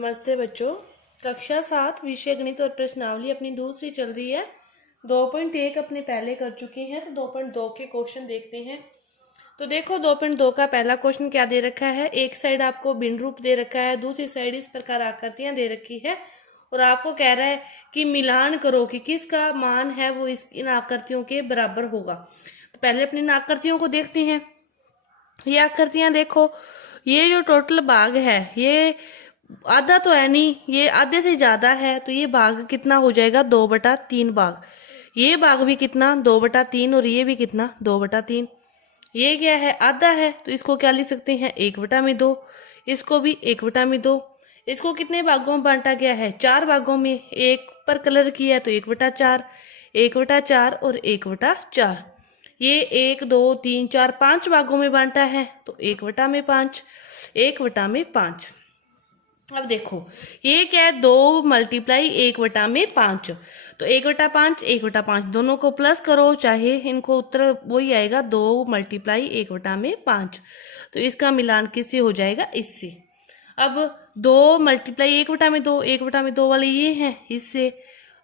नमस्ते बच्चों। कक्षा 7 विषय गणित और प्रश्नावली अपनी दूसरी चल रही है। 2.1 अपने पहले कर चुके हैं, तो 2.2 के क्वेश्चन देखते हैं। तो देखो 2.2 का पहला क्वेश्चन क्या दे रखा है। एक साइड आपको भिन्न रूप दे रखा है, दूसरी साइड इस प्रकार आकृतियां दे रखी है और आपको कह रहा है कि मिलान करो कि किसका मान है वो इन आकृतियों के बराबर होगा। तो पहले अपनी इन आकृतियों को देखते हैं। ये आकृतियां देखो, ये जो टोटल भाग है ये आधा तो है नहीं, ये आधे से ज्यादा है, तो ये भाग कितना हो जाएगा 2/3 भाग। ये भाग भी कितना 2/3 और ये भी कितना 2/3। ये क्या है आधा है, तो इसको क्या लिख सकते हैं 1/2। इसको भी 1/2। इसको कितने भागों में बांटा गया है 4 भागों में। एक पर कलर किया है तो 1/4, 1/4 और 1/4। ये 1 2 3 4 5 भागों में बांटा है तो 1/5, 1/5। अब देखो ये क्या है 2 × 1/5, तो 1/5 1/5 दोनों को प्लस करो, चाहे इनको उत्तर वही आएगा 2 × 1/5। तो इसका मिलान किससे हो जाएगा इससे। अब 2 × 1/2, 1/2 वाले ये हैं इससे।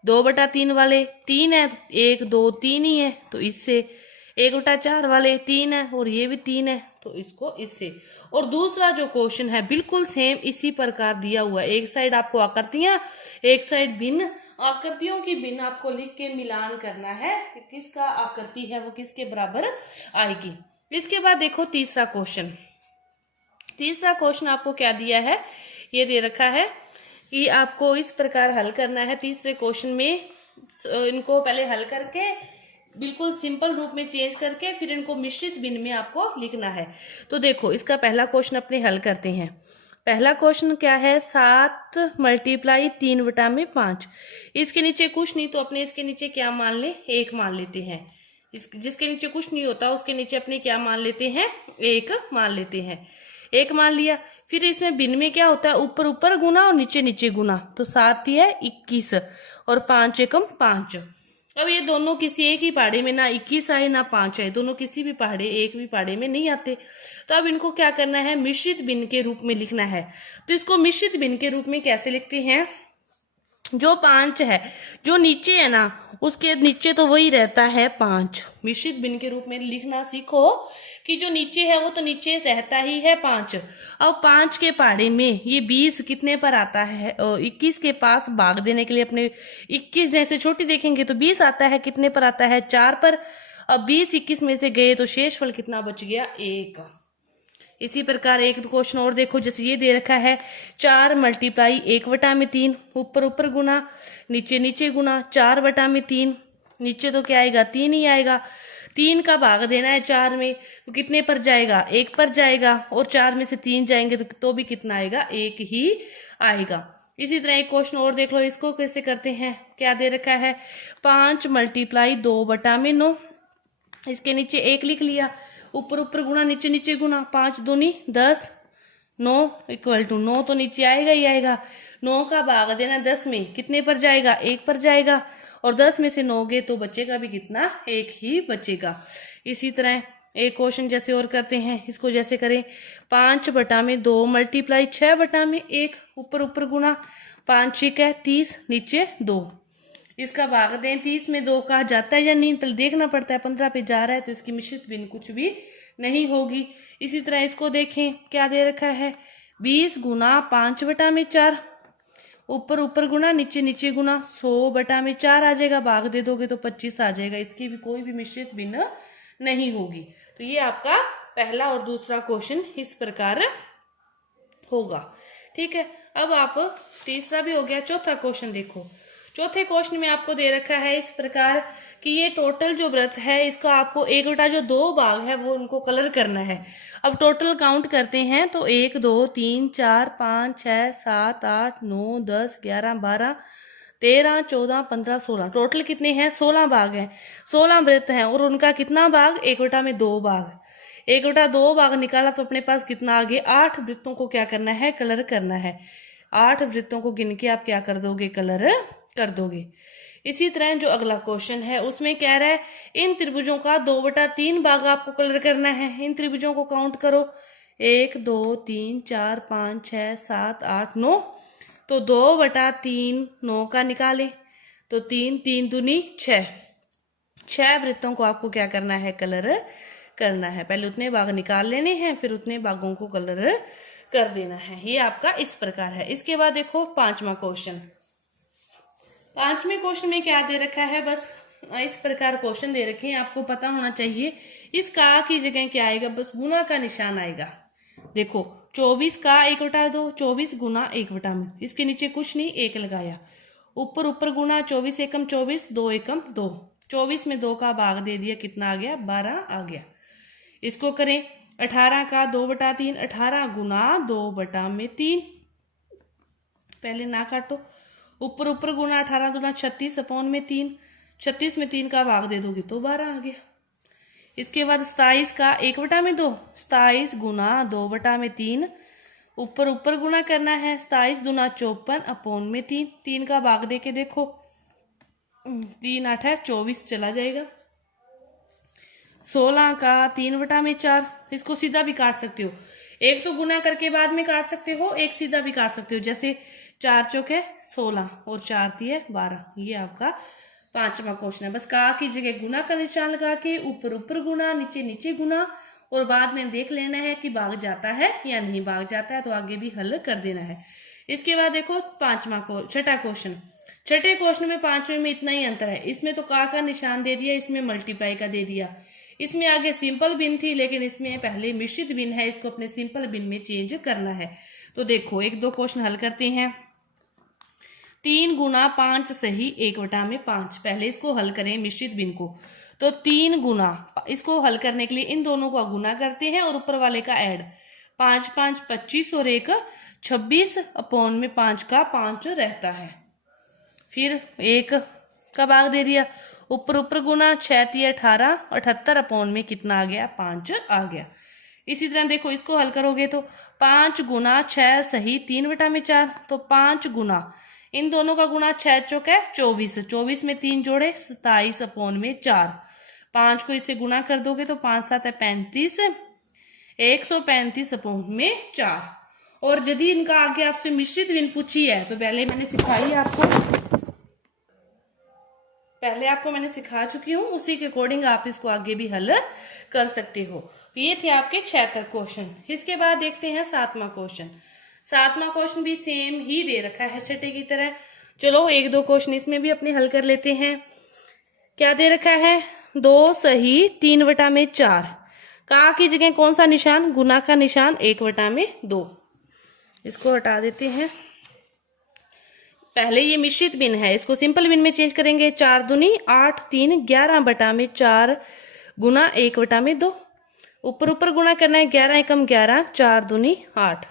2/3 वाले 3 है, 1 2 3 ही है तो इससे। 1/4 वाले 3 है और ये भी 3 है तो इसको इससे। और दूसरा जो क्वेश्चन है बिल्कुल सेम इसी प्रकार दिया हुआ है। एक साइड आपको आकृतियां, एक साइड भिन्न आकृतियों की भिन्न आपको लिख के मिलान करना है कि किसका आकृति है वो किसके बराबर आएगी। इसके बाद देखो तीसरा क्वेश्चन। तीसरा क्वेश्चन आपको क्या दिया है, ये दे रखा है कि आपको इस प्रकार हल करना है। तीसरे क्वेश्चन में इनको पहले हल करके बिल्कुल सिंपल रूप में चेंज करके फिर इनको मिश्रित भिन्न में आपको लिखना है। तो देखो इसका पहला क्वेश्चन अपने हल करते हैं। पहला क्वेश्चन क्या है 7 × 3/5। इसके नीचे कुछ नहीं तो अपने इसके नीचे क्या मान ले 1 मान लेते हैं। जिसके नीचे कुछ नहीं होता उसके नीचे अपने क्या मान लेते हैं 1 मान लेते हैं। 1 मान लिया। फिर इसमें भिन्न में क्या होता है ऊपर ऊपर गुना और नीचे नीचे गुना, तो 7 है 21 और 5 एकम 5। अब ये दोनों किसी एक ही पहाड़े में ना 21 आए ना 5 आए, दोनों किसी भी पहाड़े एक भी पहाड़े में नहीं आते। तो अब इनको क्या करना है मिश्रित भिन्न के रूप में लिखना है। तो इसको मिश्रित भिन्न के रूप में कैसे लिखते हैं, जो 5 है जो नीचे है ना उसके नीचे तो वही रहता है 5। मिश्रित भिन्न के रूप में लिखना सीखो कि जो नीचे है वो तो नीचे रहता ही है 5। अब 5 के पहाड़े में ये 20 कितने पर आता है 21 के पास भाग देने के लिए अपने 21 जैसे छोटी देखेंगे तो 20 आता है, कितने पर आता है 4 पर। अब 20 21 में से गए तो शेषफल कितना बच गया 1। इसी प्रकार एक क्वेश्चन और देखो, जैसे ये दे रखा है 4 × 1/3, ऊपर ऊपर गुना नीचे नीचे गुना। 4/3 नीचे तो क्या आएगा 3 ही आएगा। 3 का भाग देना है 4 में तो कितने पर जाएगा 1 पर जाएगा, और 4 में से 3 जाएंगे तो भी कितना आएगा 1 ही आएगा। इसी तरह एक क्वेश्चन और देख लो, इसको कैसे करते हैं। क्या दे रखा है 5 × 2/9। इसके नीचे 1 लिख लिया, ऊपर ऊपर गुना नीचे नीचे गुना। 5 दूनी 10, 9 = 9 तो नीचे आएगा ही आएगा। 9 का भाग देना 10 में कितने पर जाएगा 1 पर जाएगा, और 10 में से 9 गए तो बचेगा भी कितना 1 ही बचेगा। इसी तरह एक क्वेश्चन जैसे और करते हैं, इसको जैसे करें 5/2 × 6/1, ऊपर ऊपर गुना। 5 6 है 30, नीचे 2। इसका भाग दें 30 में 2 कहा जाता है या नहीं पहले देखना पड़ता है। 15 पे जा रहा है तो इसकी मिश्रित भिन्न कुछ भी नहीं होगी। इसी तरह इसको देखें क्या दे रखा है 20 × 5/4, ऊपर ऊपर गुना नीचे नीचे गुना। 100/4 आ जाएगा, भाग दे दोगे तो 25 आ जाएगा। इसकी भी कोई भी मिश्रित भिन्न नहीं होगी। तो ये आपका पहला और दूसरा क्वेश्चन इस प्रकार होगा। ठीक है, अब आप तीसरा भी हो गया। चौथा क्वेश्चन देखो। चौथे क्वेश्चन में आपको दे रखा है इस प्रकार कि ये टोटल जो वृत्त है इसका आपको 1 जो 2 भाग है वो उनको कलर करना है। अब टोटल काउंट करते हैं तो 1 2 3 4 5 6 7 8 9 10 11 12 13 14 15 16, टोटल कितने हैं 16 भाग हैं। 16 वृत्त हैं और उनका कितना भाग 1/2 भाग। 1/2 भाग निकाला तो अपने पास कितना आगे 8 वृत्तों को क्या करना है कलर करना है। 8 वृत्तों को गिन के आप क्या कर दोगे कलर कर दोगे। इसी तरह जो अगला क्वेश्चन है उसमें कह रहा है इन त्रिभुजों का 2/3 भाग आपको कलर करना है। इन त्रिभुजों को काउंट करो 1 2 3 4 5 6 7 8 9 तो 2/3 9 का निकाले तो 3 3 दूनी 6। 6 वृत्तों को आपको क्या करना है, कलर करना है। पहले उतने भाग निकाल लेने हैं, फिर उतने भागों को कलर कर देना है। ये आपका इस प्रकार है। इसके बाद देखो 5वां क्वेश्चन। 5वें क्वेश्चन में क्या दे रखा है, बस इस प्रकार क्वेश्चन दे रखे हैं। आपको पता होना चाहिए इस का की जगह क्या आएगा, बस गुना का निशान आएगा। देखो 24 का 1/2, 24 गुना 1 में, इसके नीचे कुछ नहीं, 1 लगाया, ऊपर ऊपर गुना 24 एकम 24, 2 एकम 2, 24 में 2 का भाग दे दिया, कितना आ गया, 12 आ गया। इसको करें 18 का 2/3, 18 गुना 2/3, पहले ना काटो, ऊपर ऊपर गुना 18 दूना 36 अपॉन में 3, 36 में 3 का भाग दे दोगे तो 12 आ गया। इसके बाद 27 का 1/2, 27 गुना 2/3, ऊपर ऊपर गुना करना है, 27 दूना 54 अपॉन में 3, 3 का भाग दे के देखो, 3 8 है 24 चला जाएगा। 16 का 3/4, इसको सीधा भी काट सकते हो, एक तो गुना करके बाद में काट सकते हो, एक सीधा भी काट सकते हो। जैसे 4 चौके 16 और 4 तिये 12। ये आपका 5वां क्वेश्चन है। बस का की जगह गुना का निशान लगा के ऊपर ऊपर गुना, नीचे नीचे गुना, और बाद में देख लेना है कि भाग जाता है या नहीं भाग जाता है, तो आगे भी हल कर देना है। इसके बाद देखो 6ठा क्वेश्चन। छठे क्वेश्चन में 5वें में इतना ही अंतर है। इसमें तो का निशान दे दिया, इसमें मल्टीप्लाई का दे दिया। इसमें आगे सिंपल बिन थी, लेकिन इसमें पहले मिश्रित बिन है, इसको अपने सिंपल बिन में चेंज करना है। तो देखो 1-2 क्वेश्चन हल करते हैं। 3 गुना 5 सही 1/5, पहले इसको हल करें मिश्रित बिन को। तो 3 गुना, इसको हल करने के लिए इन दोनों को गुना करते हैं और ऊपर वाले का ऐड, 5 5 25 और 1 26 अपॉन में 5 का 5 रहता है। फिर 1 का भाग दे दिया, ऊपर ऊपर गुना, 6 तिये 18, 78 अपॉन में कितना आ गया, 5 आ गया। इसी तरह देखो इसको हल करोगे तो 5 गुना 6 सही 3/4, तो 5 गुना, इन दोनों का गुना 6 चौके 24, 24 में 3 जोड़े 27 अपॉन में 4, 5 को इससे गुना कर दोगे तो 5 7 है 35, 135 अपॉन में 4। और यदि इनका आगे आपसे मिश्रित बिन पूछी है तो पहले मैंने सिखा चुकी हूँ, उसी के अकॉर्डिंग आप इसको आगे भी हल कर सकते हो। तो ये थे आपके 6 तक क्वेश्चन। इसके बाद देखते हैं 7वां क्वेश्चन। 7वां क्वेश्चन भी सेम ही दे रखा है छठे की तरह। चलो 1-2 क्वेश्चन इसमें भी अपने हल कर लेते हैं। क्या दे रखा है, 2 सही 3/4, का की जगह कौन सा निशान, गुना का निशान 1/2। इसको हटा देते हैं। पहले ये मिश्रित बिन है, इसको सिंपल बिन में चेंज करेंगे। 4 दूनी 8, 3 11/4 गुना 1/2, ऊपर ऊपर गुना करना है, 11 एकम 11, 4 दूनी 8।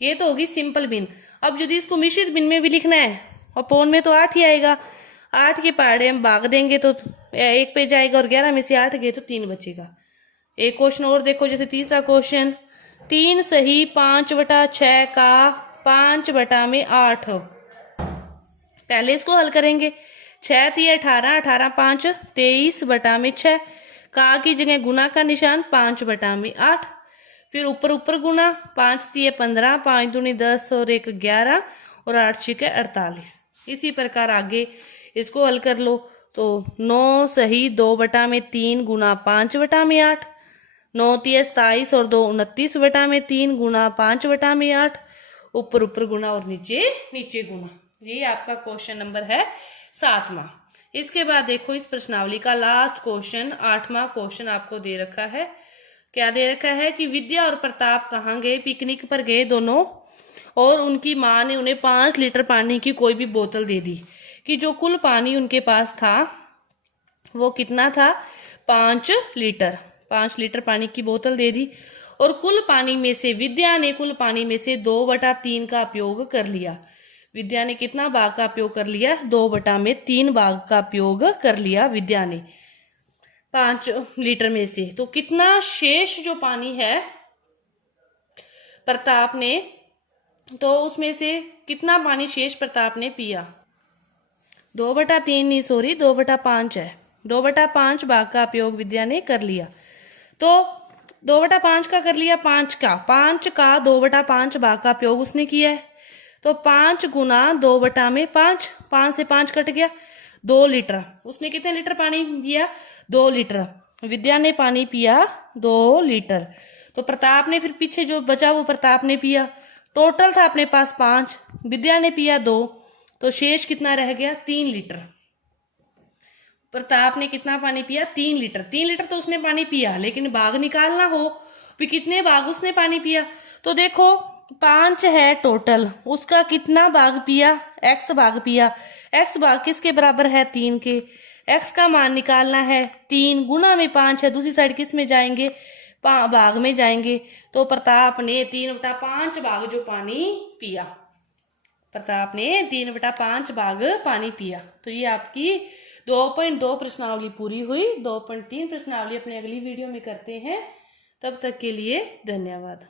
ये तो होगी सिंपल बिन। अब यदि इसको मिश्रित बिन में भी लिखना है, अपॉन में तो 8 ही आएगा, 8 के पहाड़े हम भाग देंगे तो 1 पे जाएगा, और 11 में से 8 गए तो 3 बचेगा। एक क्वेश्चन और देखो, जैसे तीसरा क्वेश्चन, 3 सही 5/6 का 5/8, पहले इसको हल करेंगे। 6 तिये 18, 18 5 23/6, का की जगह गुना का निशान 5/8, फिर ऊपर ऊपर गुना, 5 तिये 15, 5 दूनी 10 और 1 11 और 8 छिके 48। इसी प्रकार आगे इसको हल कर लो तो 9 सही 2/3 गुना 5/8, 9 तिये 27 और 2 29/3 गुना 5/8, ऊपर ऊपर गुना और नीचे नीचे गुना। ये आपका क्वेश्चन नंबर है 7वां। इसके बाद देखो इस प्रश्नावली का लास्ट क्वेश्चन 8वां क्वेश्चन आपको दे रखा है। क्या दे रखा है कि विद्या और प्रताप कहाँ गए, पिकनिक पर गए दोनों, और उनकी माँ ने उन्हें 5 लीटर पानी की कोई भी बोतल दे दी, कि जो कुल पानी उनके पास था वो कितना था, 5 लीटर। 5 लीटर पानी की बोतल दे दी, और कुल पानी में से विद्या ने कुल पानी में से 2/3 का उपयोग कर लिया। विद्या ने कितना भाग का उपयोग कर लिया, 2/3 भाग का उपयोग कर लिया विद्या ने 5 लीटर में से। तो कितना शेष जो पानी है प्रताप ने, तो उसमें से कितना पानी शेष प्रताप ने पिया, 2/3 नहीं, सॉरी 2/5 है। 2/5 भाग का उपयोग विद्या ने कर लिया। तो 2/5 का कर लिया, 5 का 2/5 भाग का उपयोग उसने किया है। तो 5 गुना 2/5, 5 से 5 कट गया, 2 लीटर। उसने कितने लीटर पानी पिया? 2 लीटर। विद्या ने पानी पिया 2 लीटर। तो प्रताप ने फिर पीछे जो बचा वो प्रताप ने पिया। टोटल था अपने पास 5, विद्या ने पिया 2, तो शेष कितना रह गया? 3 लीटर। प्रताप ने कितना पानी पिया? 3 लीटर। 3 लीटर तो उसने पानी पिया, लेकिन भाग निकालना हो भी कितने भाग उसने पानी पिया। तो देखो 5 है टोटल, उसका कितना भाग पिया? x भाग पिया। x भाग किसके बराबर है? 3 के। x का मान निकालना है, 3 गुना में 5 है, दूसरी साइड किस में जाएंगे? भाग में जाएंगे। तो प्रताप ने 3/5 भाग जो पानी पिया, प्रताप ने 3/5 भाग पानी पिया। तो ये आपकी 2.2 प्रश्नावली पूरी हुई। 2.3 प्रश्नावली अपने अगली वीडियो में करते हैं। तब तक के लिए धन्यवाद।